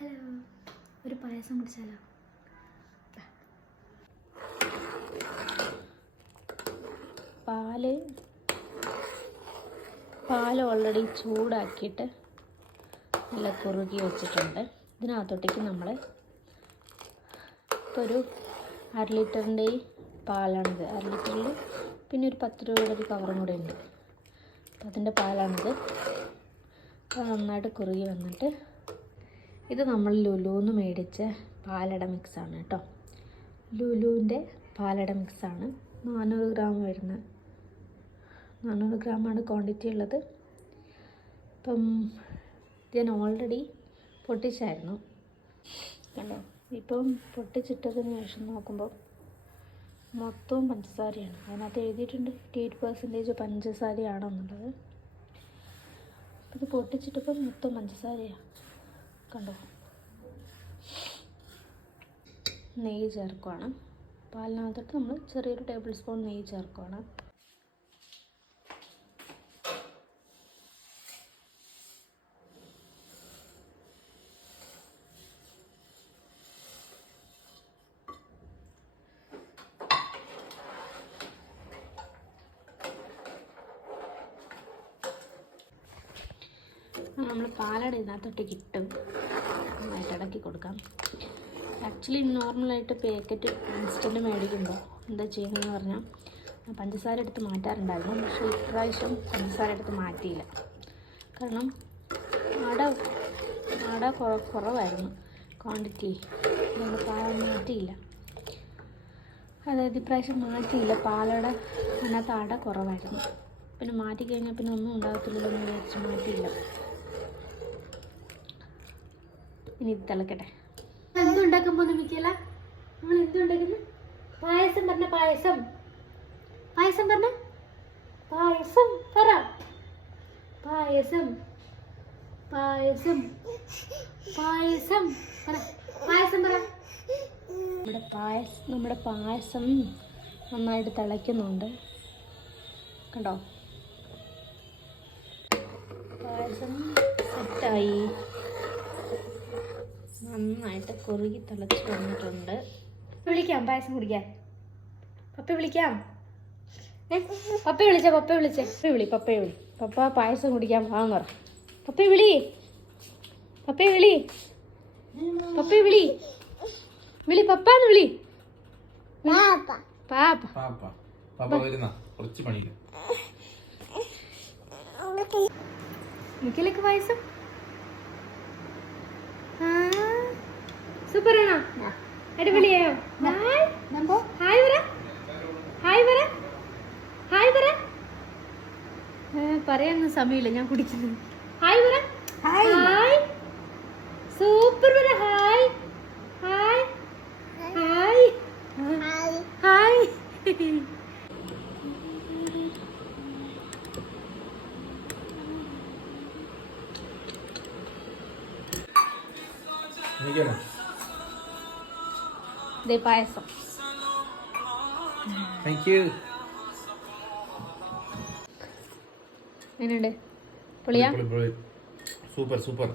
Hello. ഒരു പായസം കുടിച്ചാലോ? പാൽ. പാൽ ഓൾറെഡി ചൂടാക്കിയിട്ട് നല്ല കുറുകി വെച്ചിട്ടുണ്ട്. ഇതിനകത്തോട്ടേക്ക് നമ്മൾ ഇപ്പോൾ ഒരു അര ലിറ്ററിന്റെ പാലാണിത്. അര ലിറ്ററിൽ പിന്നെ ഒരു പത്ത് രൂപയുടെ ഒരു കവറും കൂടെ ഉണ്ട്. അപ്പം അതിന്റെ പാലാണിത്. അപ്പോൾ നന്നായിട്ട് കുറുകി വന്നിട്ട് ഇത് നമ്മൾ ലുലുന്ന് മേടിച്ച പാലട മിക്സാണ് കേട്ടോ. ലുലുവിന്റെ പാലട മിക്സാണ് നാനൂറ് ഗ്രാം വരുന്ന നാനൂറ് ഗ്രാമാണ് ക്വാണ്ടിറ്റി ഉള്ളത്. അപ്പം ഇത് ഞാൻ ഓൾറെഡി പൊട്ടിച്ചായിരുന്നു. കണ്ടോ? ഇപ്പം പൊട്ടിച്ചിട്ടതിന് ശേഷം നോക്കുമ്പോൾ മൊത്തവും പഞ്ചസാരയാണ്. അതിനകത്ത് എഴുതിയിട്ടുണ്ട് ഫിഫ്റ്റി എയ്റ്റ് പെർസെന്റേജ് പഞ്ചസാരയാണെന്നുള്ളത്. ഇത് പൊട്ടിച്ചിട്ടപ്പോൾ മൊത്തം പഞ്ചസാരയാണ് കണ്ടോ? നെയ്യ് ചേർക്കുവാണ്. പാലിനകത്തോട്ട് നമ്മൾ ചെറിയൊരു ടേബിൾ സ്പൂൺ നെയ്യ് ചേർക്കുവാണ്. നമ്മൾ പാലട ഇതിനകത്തോട്ട് കിട്ടും നന്നായിട്ട് ഇടക്കി കൊടുക്കാം. ആക്ച്വലി നോർമലായിട്ട് പാക്കറ്റ് ഇൻസ്റ്റന്റ് മേടിക്കുമ്പോൾ എന്താ ചെയ്യുന്നതെന്ന് പറഞ്ഞാൽ പഞ്ചസാര എടുത്ത് മാറ്റാറുണ്ടായിരുന്നു. പക്ഷേ ഇപ്രാവശ്യം പഞ്ചസാര എടുത്ത് മാറ്റിയില്ല. കാരണം അട അട കുറ- കുറവായിരുന്നു. ക്വാണ്ടിറ്റി നമ്മൾ പാല മാറ്റിയില്ല. അതായത് ഇപ്രാവശ്യം മാറ്റിയില്ല. പാലട അതിനകത്ത് അട കുറവായിരുന്നു. പിന്നെ മാറ്റി കഴിഞ്ഞാൽ പിന്നെ ഒന്നും ഉണ്ടാകത്തില്ലല്ലോ എന്ന് വിചാരിച്ച് മാറ്റിയില്ല. ഇനി ഇത് തിളക്കട്ടെ. എന്തുണ്ടാക്കാൻ പോകുന്ന മിക്കല? നമ്മൾ എന്തുണ്ടാക്കുന്നു പായസം പറഞ്ഞ പായസം. പായസം പറഞ്ഞ? പായസം പറ. പായസം. പായസം. പായസം പറ. പായസം പറ. നമ്മുടെ പായസം നമ്മുടെ പായസം നന്നായിട്ട് തിളയ്ക്കുന്നുണ്ട്. കണ്ടോ? പായസം സെറ്റായി നന്നായിട്ട് കുറുകി തിളച്ച് വന്നിട്ടുണ്ട്. വിളിക്കാം പായസം കുടിക്കാൻ. പപ്പ വിളിക്കാം. പപ്പ വിളിച്ച പപ്പ വിളിച്ച. പപ്പ വിളി പപ്പയെ വിളി. പപ്പ പായസം കുടിക്കാൻ വാങ്ങ പറ. പപ്പയെ വിളി. പപ്പയെ വിളി. പപ്പയെ വിളി. വിളി പപ്പാന്ന് വിളി. പാപ്പ. പാപ്പ. പാപ്പ. വരുന്ന. കുറച്ച് പണിയില്ല. മിക്കലേക്ക് പായസം. സൂപ്പർ ആണോ അടിപൊളിയായോ? ഹായ്. ഹായ് പറ. ഹായ് പറ. ഹായ് പറ. പറയാനൊന്നും സമയമില്ല ഞാൻ കുടിക്കുന്നത് ഹായ് പറ. ഹായ്. സൂപ്പർ പറ ഹായ്. ഹായ്. ഹായ്. ഹായ്. എനിക്കാണോ ഇതേ പായസം Thank you. എങ്ങനെയുണ്ട് പൊളിയാ സൂപ്പർ സൂപ്പർ